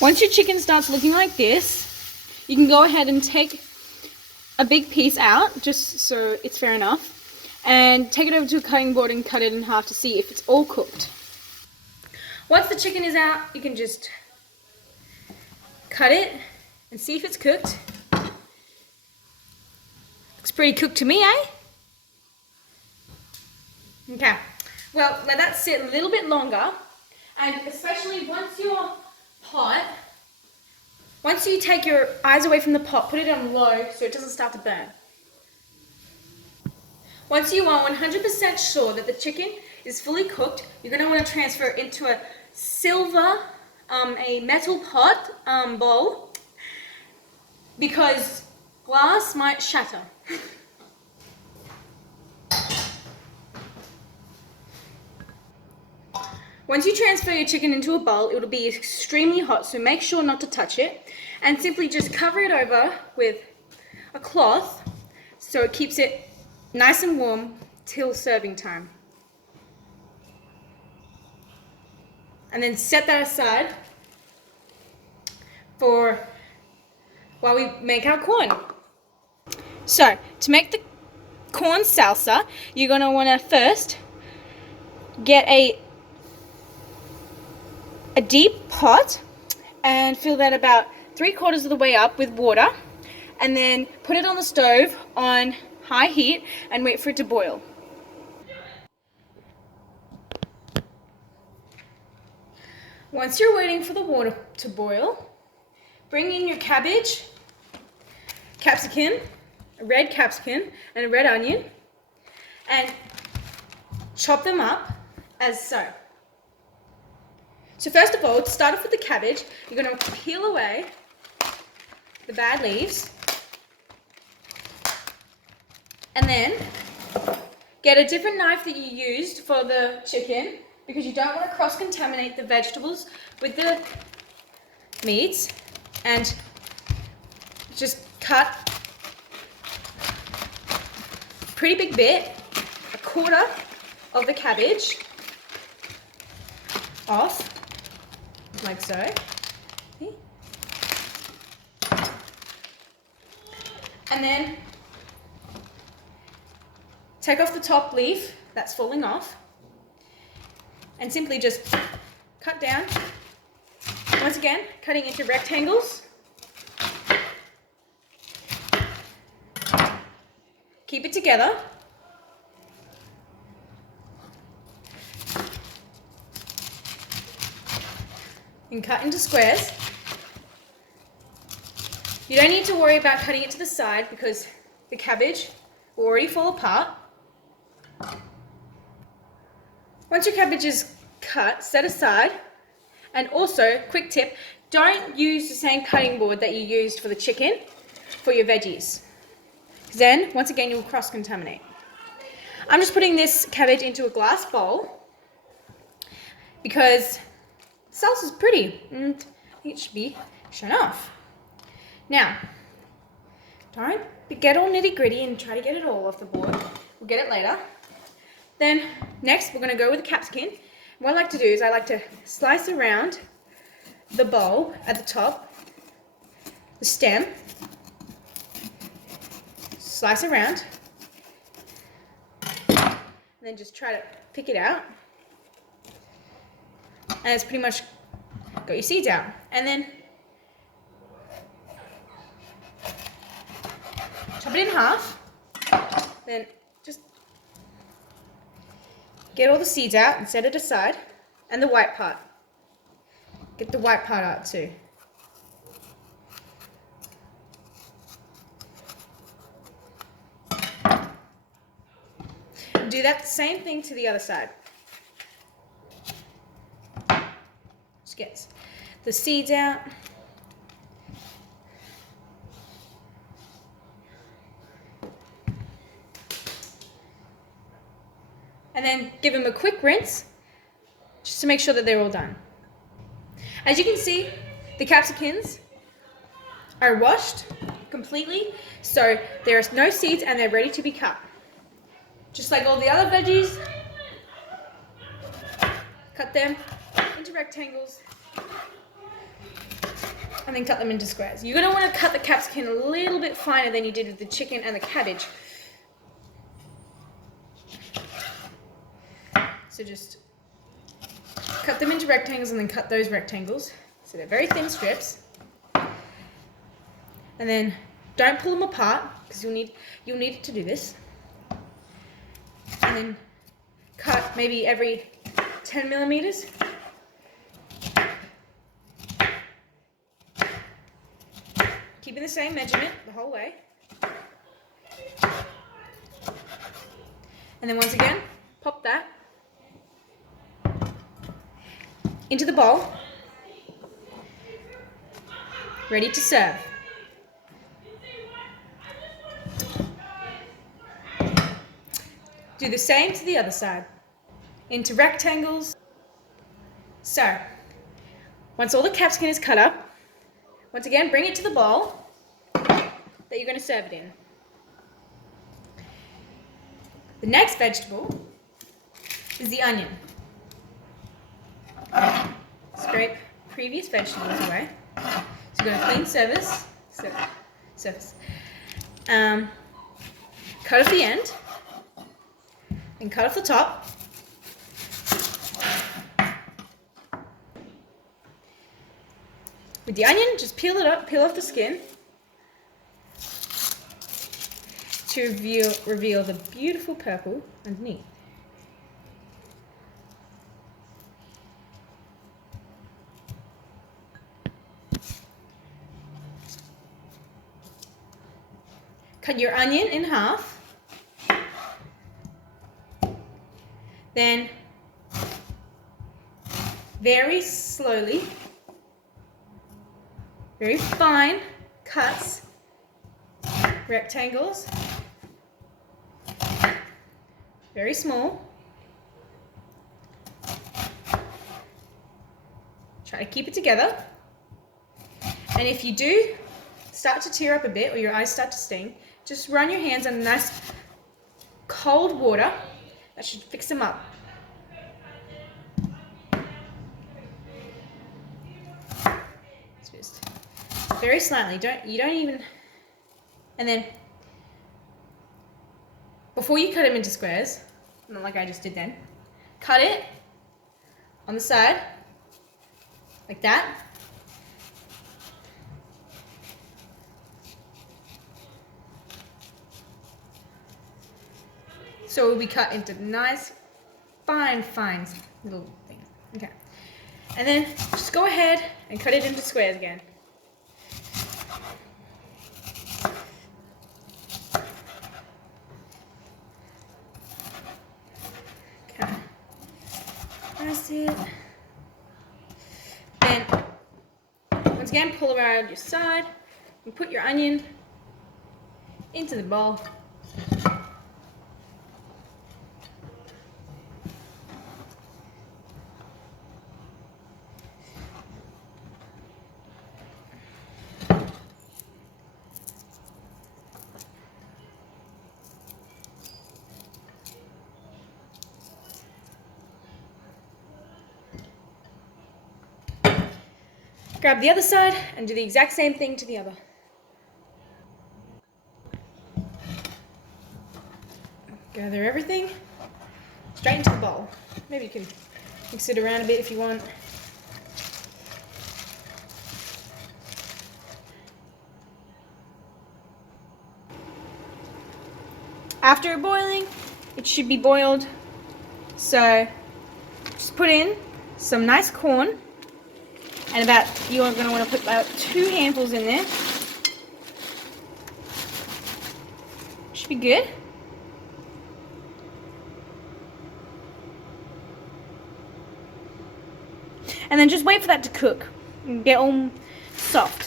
Once your chicken starts looking like this, you can go ahead and take a big piece out, just so it's fair enough, and take it over to a cutting board and cut it in half to see if it's all cooked. Once the chicken is out, you can just cut it and see if it's cooked. Looks pretty cooked to me, eh? Okay, well, let that sit a little bit longer, and especially once you take your eyes away from the pot, put it on low so it doesn't start to burn. Once you are 100% sure that the chicken is fully cooked, you're going to want to transfer it into a a metal pot bowl, because glass might shatter. Once you transfer your chicken into a bowl, it will be extremely hot, so make sure not to touch it, and simply just cover it over with a cloth so it keeps it nice and warm till serving time. And then set that aside for while we make our corn. So, to make the corn salsa, you're going to want to first get a deep pot and fill that about 3/4 of the way up with water, and then put it on the stove on high heat and wait for it to boil. Once you're waiting for the water to boil, bring in your cabbage, capsicum, a red capsicum and a red onion, and chop them up as so. So first of all, to start off with the cabbage, you're going to peel away the bad leaves, and then get a different knife that you used for the chicken, because you don't want to cross-contaminate the vegetables with the meats, and just cut a pretty big bit, 1/4 of the cabbage off, like so. See? And then take off the top leaf that's falling off, and simply just cut down. Once again, cutting into rectangles. Keep it together. And cut into squares. You don't need to worry about cutting it to the side because the cabbage will already fall apart. Once your cabbage is cut, set aside. And also, quick tip, don't use the same cutting board that you used for the chicken for your veggies. Then, once again, you'll cross-contaminate. I'm just putting this cabbage into a glass bowl because salsa's pretty, and I think it should be shown off. Now, don't get all nitty-gritty and try to get it all off the board. We'll get it later. Then, next, we're going to go with the capsicum. What I like to do is I like to slice around the bowl at the top, the stem, slice around, and then just try to pick it out. And it's pretty much got your seeds out. And then chop it in half. Then just get all the seeds out and set it aside. And the white part. Get the white part out too. Do that same thing to the other side. Just get the seeds out. And then give them a quick rinse, just to make sure that they're all done. As you can see, the capsicums are washed completely, so there are no seeds and they're ready to be cut. Just like all the other veggies, cut them into rectangles and then cut them into squares. You're going to want to cut the capsicum a little bit finer than you did with the chicken and the cabbage. So just cut them into rectangles and then cut those rectangles. So they're very thin strips. And then don't pull them apart because you'll need to do this. And then cut maybe every 10 millimeters. Keeping the same measurement the whole way. And then once again, pop that into the bowl. Ready to serve. Do the same to the other side. Into rectangles. So, once all the capsicum is cut up, once again, bring it to the bowl that you're going to serve it in. The next vegetable is the onion. Scrape previous vegetables away. So go to clean surface. Cut off the end. And cut off the top. With the onion, just peel it up, peel off the skin to reveal the beautiful purple underneath. Cut your onion in half. Then, very slowly, very fine cuts, rectangles, very small. Try to keep it together. And if you do start to tear up a bit or your eyes start to sting, just run your hands under nice cold water. That should fix them up. Just very slightly. You don't even. And then before you cut them into squares, not like I just did then, cut it on the side like that. So it will be cut into nice, fine little things. Okay. And then just go ahead and cut it into squares again. Okay. That's it. Then, once again, pull around your side and put your onion into the bowl. Grab the other side and do the exact same thing to the other. Gather everything straight into the bowl. Maybe you can mix it around a bit if you want. After boiling, it should be boiled. So just put in some nice corn. And you're going to want to put about 2 handfuls in there. Should be good. And then just wait for that to cook and get all soft.